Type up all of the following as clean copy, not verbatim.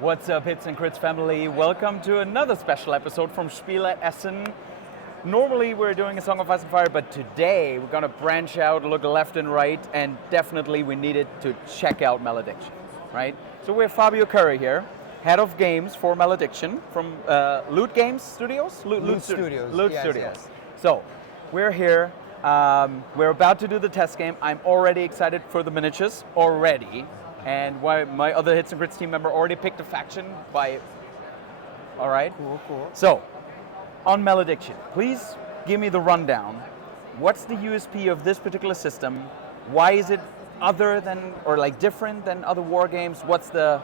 What's up, Hits and Crits family? Welcome to another special episode from SPIEL Essen. Normally we're doing a Song of Ice and Fire, but today we're gonna branch out, look left and right, and definitely we needed to check out Malediction, right? So we have Fabio Cury here, head of games for Malediction from Loot Games Studios? Loot Studios. Loot Yes, Studios. yes. So we're here. We're about to do the test game. I'm already excited for the miniatures already. And my other Hits and Crits team member already picked a faction by... All right. Cool. So, on Malediction, please give me the rundown. What's the USP of this particular system? Why is it other than, or like different than other war games? What's the,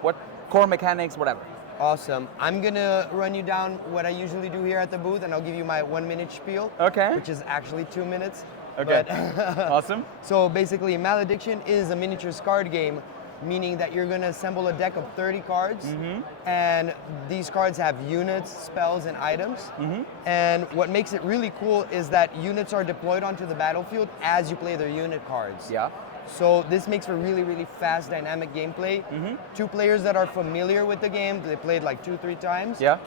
what core mechanics, whatever? Awesome. I'm gonna run you down what I usually do here at the booth, and I'll give you my 1 minute spiel. Okay. Which is actually 2 minutes. Okay. But Awesome. So basically, Malediction is a miniatures card game, meaning that you're gonna assemble a deck of 30 cards, and these cards have units, spells, and items. And what makes it really cool is that units are deployed onto the battlefield as you play their unit cards. Yeah. So this makes for really fast, dynamic gameplay. Two players that are familiar with the game, they played like 2-3 times. Yeah.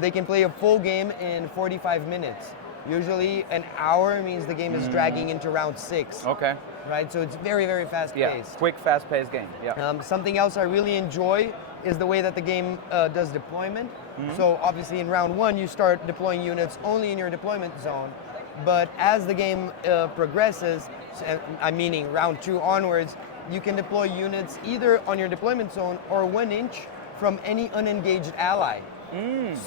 They can play a full game in 45 minutes. Usually an hour means the game is dragging into round 6. Okay. Right, so it's very fast paced. Yeah. Quick, fast-paced game. Yeah. Something else I really enjoy is the way that the game does deployment. So obviously in round 1 you start deploying units only in your deployment zone, but as the game progresses, I'm meaning round 2 onwards, you can deploy units either on your deployment zone or 1 inch from any unengaged ally.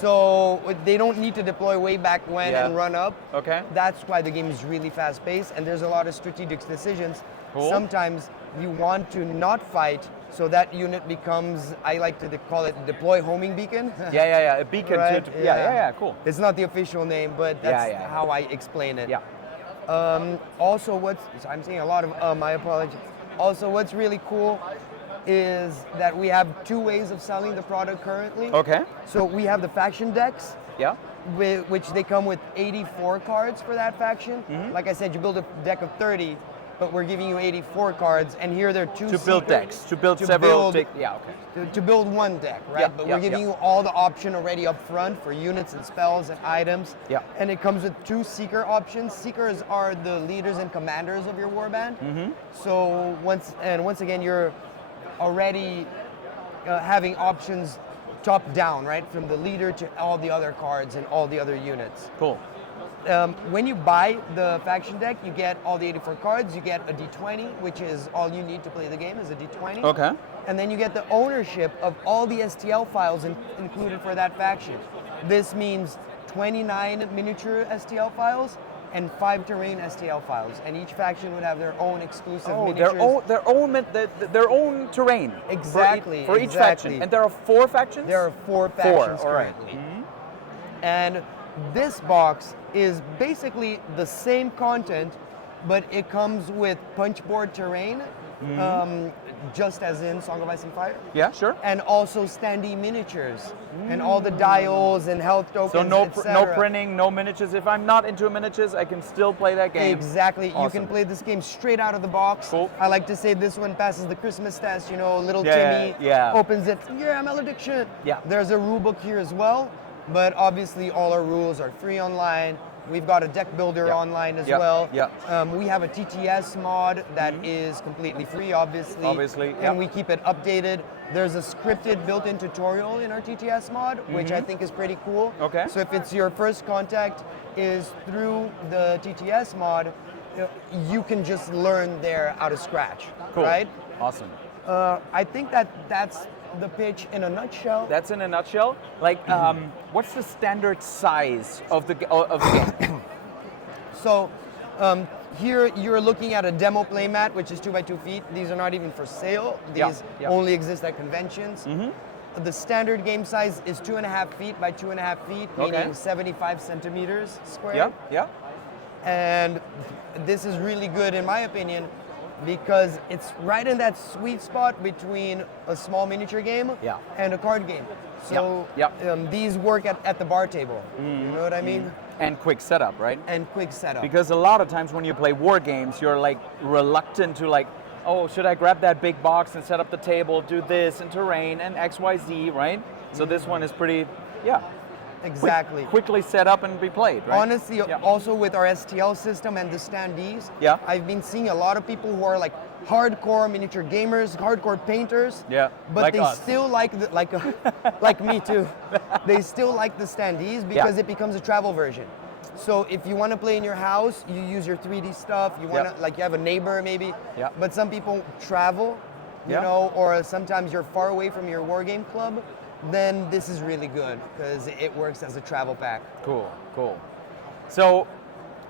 So they don't need to deploy way back when and run up. Okay. That's why the game is really fast paced, and there's a lot of strategic decisions. Cool. Sometimes you want to not fight, so that unit becomes, I like to call it deploy homing beacon. Yeah. A beacon. Right? Yeah. Cool. It's not the official name, but that's how I explain it. Yeah. Also, I'm saying a lot of my apologies. Also, what's really cool is that we have 2 ways of selling the product currently. Okay. So we have the faction decks, Yeah. which they come with 84 cards for that faction. Like I said, you build a deck of 30, but we're giving you 84 cards, and here there are 2 To build decks. To build several. to build 1 deck, right? Yeah, But yeah, we're giving you all the option already up front for units and spells and items. Yeah. And it comes with 2 seeker options. Seekers are the leaders and commanders of your warband. So once again, you're already having options top down, right? From the leader to all the other cards and all the other units. Cool. When you buy the faction deck, you get all the 84 cards, you get a D20, which is all you need to play the game, is a D20. Okay. And then you get the ownership of all the STL files included for that faction. This means 29 miniature STL files and 5 terrain STL files, and each faction would have their own exclusive miniatures. their own terrain. Exactly. For each faction. And there are 4 factions? There are 4 factions all right. currently. And this box is basically the same content, but it comes with punchboard terrain, just as in Song of Ice and Fire. Yeah, sure. And also standee miniatures, and all the dials and health tokens, So no etc. printing, no miniatures. If I'm not into miniatures, I can still play that game. Exactly. Awesome. You can play this game straight out of the box. Cool. I like to say this one passes the Christmas test. Little Yeah, Timmy yeah. opens it. Yeah, Malediction. Yeah. There's a rule book here as well, but obviously all our rules are free online. We've got a deck builder online as well. Yeah. We have a TTS mod that is completely free, obviously. Obviously, And yeah. we keep it updated. There's a scripted built-in tutorial in our TTS mod, which I think is pretty cool. Okay. So if it's your first contact is through the TTS mod, you can just learn there out of scratch, Cool. right? Awesome. I think that's the pitch in a nutshell. That's in a nutshell. Like, what's the standard size of the game? So here you're looking at a demo playmat, which is 2 by 2 feet. These are not even for sale. These only exist at conventions. The standard game size is 2.5 feet by 2.5 feet, meaning 75 centimeters square. Yeah. And this is really good in my opinion, because it's right in that sweet spot between a small miniature game and a card game. So these work at the bar table. You know what I mean? And quick setup, right? And quick setup. Because a lot of times when you play war games, you're like reluctant to like, oh, should I grab that big box and set up the table, do this and terrain and X, Y, Z, right? So this one is pretty, yeah. Exactly. Quickly set up and be played, right? Honestly, also with our STL system and the standees, I've been seeing a lot of people who are like hardcore miniature gamers, hardcore painters. Yeah, but like they us. still like the, like me too. They still like the standees because it becomes a travel version. So if you want to play in your house, you use your 3D stuff. You want to, like, you have a neighbor maybe. Yeah. But some people travel, you know, or sometimes you're far away from your wargame club. Then this is really good because it works as a travel pack. Cool, cool. So,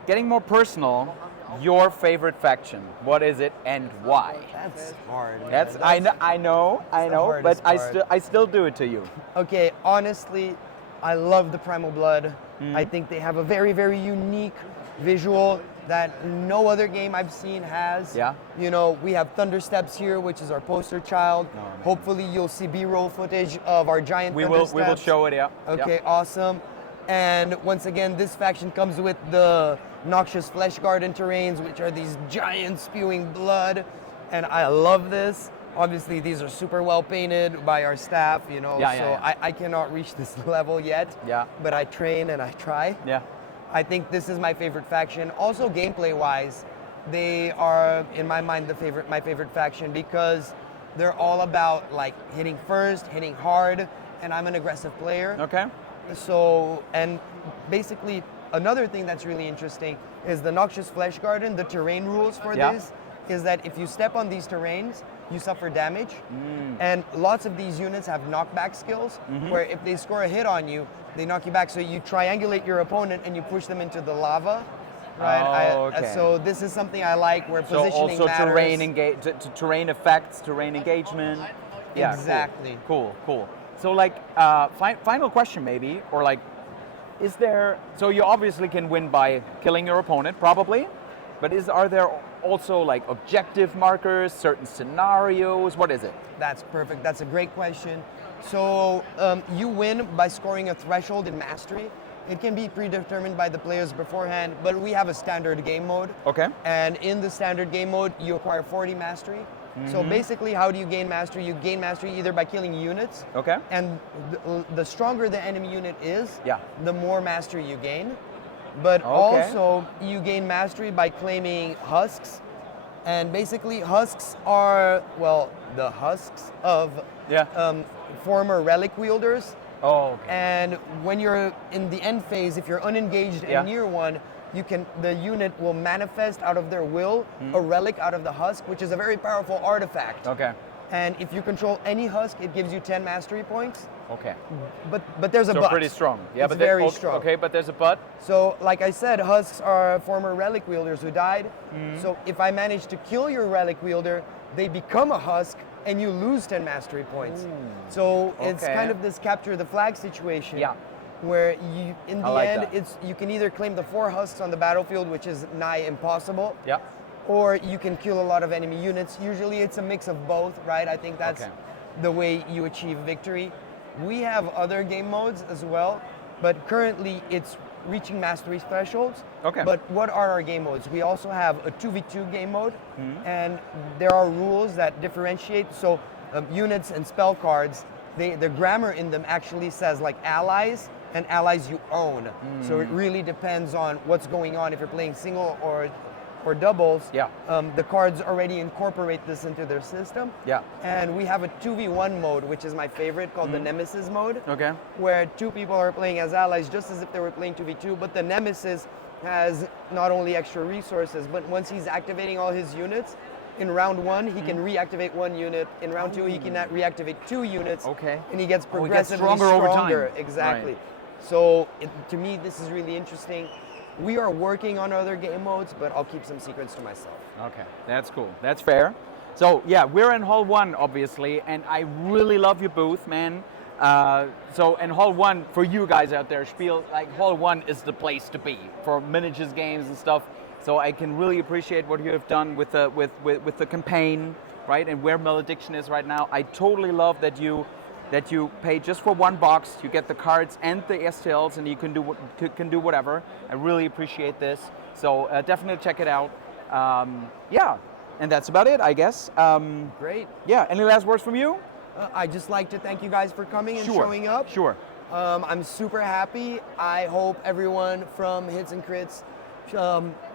getting more personal, your favorite faction, what is it and why? That's hard. Man. That's I know, but I still do it to you. Okay, honestly, I love the Primal Blood. I think they have a very, very unique visual that no other game I've seen has. Yeah. You know, we have Thundersteps here, which is our poster child. Oh, hopefully you'll see B-roll footage of our giant Thundersteps. We will show it, yeah. Okay, awesome. And once again, this faction comes with the Noxious Flesh Garden terrains, which are these giant spewing blood. And I love this. Obviously, these are super well painted by our staff, you know, I cannot reach this level yet. Yeah. But I train and I try. Yeah. I think this is my favorite faction. Also, gameplay-wise, they are, in my mind, my favorite faction because they're all about like hitting first, hitting hard, and I'm an aggressive player. Okay. So, and basically, another thing that's really interesting is the Noxious Flesh Garden. The terrain rules for this is that if you step on these terrains, you suffer damage. And lots of these units have knockback skills where if they score a hit on you, they knock you back. So you triangulate your opponent and you push them into the lava. Right? Oh, okay. So this is something I like where positioning also matters. terrain effects, terrain engagement. Yeah, exactly. Cool. So like, final question maybe, or like, is there, so you obviously can win by killing your opponent, probably, but are there also like objective markers, certain scenarios, what is it? That's perfect, that's a great question. So you win by scoring a threshold in mastery. It can be predetermined by the players beforehand, but we have a standard game mode. Okay. And in the standard game mode, you acquire 40 mastery. So basically, how do you gain mastery? You gain mastery either by killing units. Okay. And the stronger the enemy unit is, the more mastery you gain. But also, you gain mastery by claiming husks. And basically, husks are, well, the husks of former relic wielders. Oh, okay. And when you're in the end phase, if you're unengaged and near one, the unit will manifest out of their will a relic out of the husk, which is a very powerful artifact. Okay. And if you control any husk, it gives you 10 mastery points. Okay. But there's a but. So pretty strong. Yeah, it's very strong. Okay, but there's a but. So like I said, husks are former relic wielders who died. So if I manage to kill your relic wielder, they become a husk and you lose 10 mastery points. So it's kind of this capture the flag situation. Yeah. Where you, in the end, you can either claim the 4 husks on the battlefield, which is nigh impossible. Yeah. Or you can kill a lot of enemy units. Usually it's a mix of both, right? I think that's the way you achieve victory. We have other game modes as well, but currently it's reaching mastery thresholds. Okay. But what are our game modes? We also have a 2v2 game mode, and there are rules that differentiate. So units and spell cards, the grammar in them actually says like allies and allies you own. So it really depends on what's going on if you're playing single or doubles. Yeah. The cards already incorporate this into their system. Yeah. And we have a 2v1 mode, which is my favorite, called the Nemesis mode. Okay. Where 2 people are playing as allies just as if they were playing 2v2, but the Nemesis has not only extra resources, but once he's activating all his units, in round 1, he can reactivate 1 unit. In round 2, he can reactivate 2 units. Okay. And he gets progressively stronger over time. Exactly. Right. So to me, this is really interesting. We are working on other game modes, but I'll keep some secrets to myself. Okay, that's cool. That's fair. So yeah, we're in Hall 1, obviously, and I really love your booth, man. So in Hall 1, for you guys out there, Spiel, like Hall 1 is the place to be for miniatures games and stuff. So I can really appreciate what you have done with the campaign, right? And where Malediction is right now. I totally love that you pay just for 1 box. You get the cards and the STLs, and you can do whatever. I really appreciate this. So definitely check it out. Yeah, And that's about it, I guess. Great. Yeah, any last words from you? I'd just like to thank you guys for coming and Sure. showing up. Sure. I'm super happy. I hope everyone from Hits and Crits,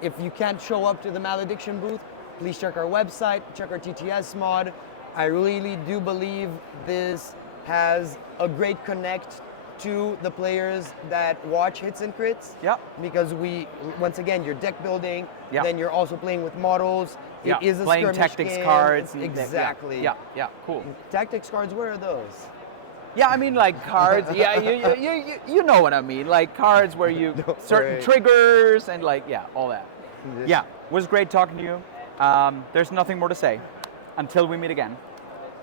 if you can't show up to the Malediction booth, please check our website, check our TTS mod. I really do believe this has a great connect to the players that watch Hits and Crits. Yeah. Because once again, you're deck building, then you're also playing with models. Yeah. It is a playing skirmish tactics game. cards. Exactly. Yeah, cool. Tactics cards, what are those? Yeah, I mean like cards. Yeah, you know what I mean. Like cards where you certain triggers and like all that. Yeah, it was great talking to you. There's nothing more to say. Until we meet again,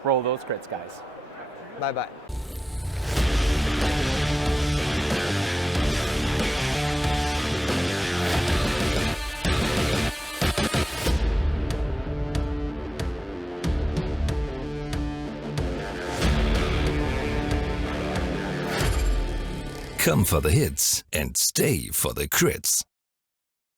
roll those crits, guys. Bye-bye. Come for the hits and stay for the crits.